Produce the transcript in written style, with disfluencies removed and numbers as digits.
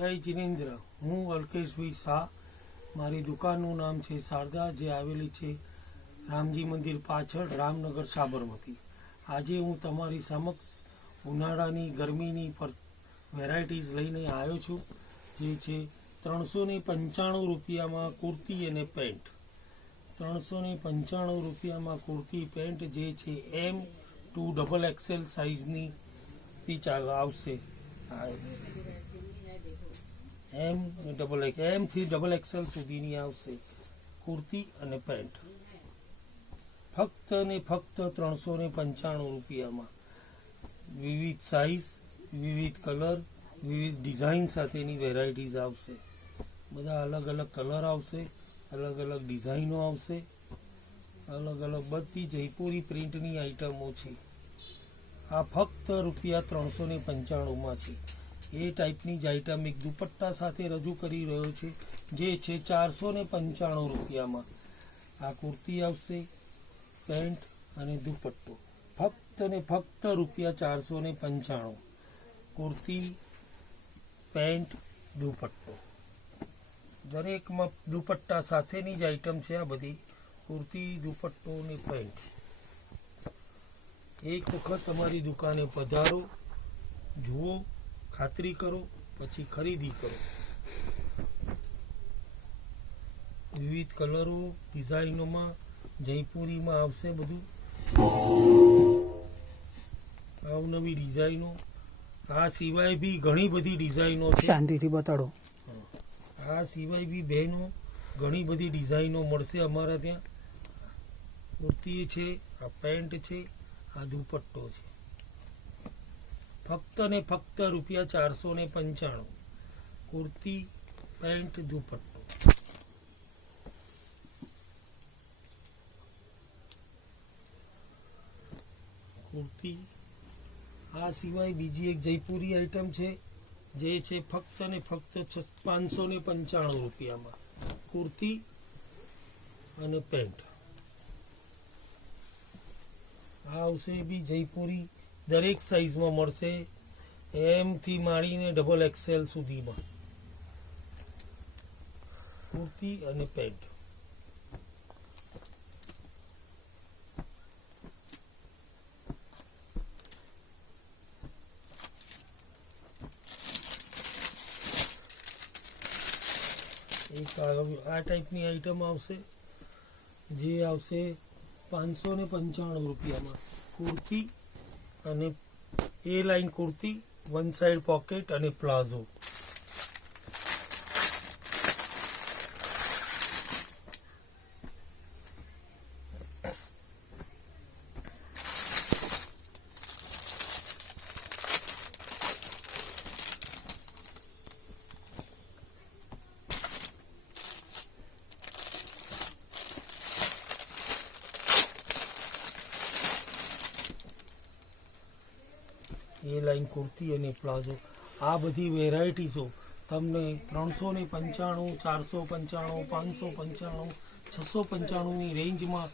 જય જિનેન્દ્ર, હું અલ્કેશભાઈ શાહ. મારી દુકાનનું નામ છે શારદા, જે આવેલી છે રામજી મંદિર પાછળ, રામનગર, સાબરમતી. આજે હું તમારી સમક્ષ ઉનાળાની ગરમીની વેરાયટીઝ લઈને આવ્યો છું, જે છે 395 રૂપિયામાં કુર્તી અને પેન્ટ. 395 રૂપિયામાં કુર્તી પેન્ટ જે છે M2XXL સાઇઝની આવશે. M થી XXL સુધીની આવશે કુર્તી અને પેન્ટ. ફક્ત ને ફક્ત 395 રૂપિયામાં વિવિધ સાઇઝ, વિવિધ કલર, વિવિધ ડિઝાઇન સાથેની વેરાયટીઝ આવશે. બધા અલગ અલગ કલર આવશે, અલગ અલગ ડિઝાઇનો આવશે, અલગ અલગ બધી જયપુરી પ્રિન્ટની આઇટમો છે. આ ફક્ત રૂપિયા 395માં છે. એ ટાઈપની જ આઇટમ એક દુપટ્ટા સાથે રજૂ કરી રહ્યો છું, જે છે 495 રૂપિયામાં. આ કુર્તી આવશે, પેન્ટ અને દુપટ્ટો. ફક્ત ને ફક્ત રૂપિયા 495. કુર્તી, પેન્ટ, દુપટ્ટો. દરેકમાં દુપટ્ટા સાથેની જ આઇટમ છે. આ બધી કુર્તી, દુપટ્ટો અને પેન્ટ. એક વખત અમારી દુકાને પધારો, જુઓ, ખાતરી કરો, પછી ખરીદી કરો. વિવિધ કલરો, ડિઝાઇનોમાં જયપુરીમાં આવશે બધું. અવનવી ડિઝાઇનો. આ સિવાય બી ઘણી બધી ડિઝાઇનો છે. શાંતિથી બતાડો. આ સિવાય બી બહેનો ઘણી બધી ડિઝાઇનો મળશે અમારા ત્યાં. કુર્તી છે, આ પેન્ટ છે, આ દુપટ્ટો છે. ફક્ત ને ફક્ત રૂપિયા 495. કુર્તી, પેન્ટ, દુપટ્ટો. કુર્તી. આ સિવાય બીજી એક જયપુરી આઇટમ છે, જે છે ફક્ત ને ફક્ત 595 રૂપિયામાં કુર્તી અને પેન્ટ. આ આવશે બી જયપુરી, દરેક સાઈઝમાં મળશે, M થી માંડીને XXL સુધીમાં કુર્તી અને પેન્ટ. એક આ ટાઈપની આઈટમ આવશે, જે આવશે 595 રૂપિયામાં. કુર્તી અને A line kurti, one side pocket અને પ્લાઝો. એ લાઈન કુર્તી અને પ્લાઝો. આ બધી વેરાયટીઝો તમને 395, 495, 595, 695ની રેન્જમાં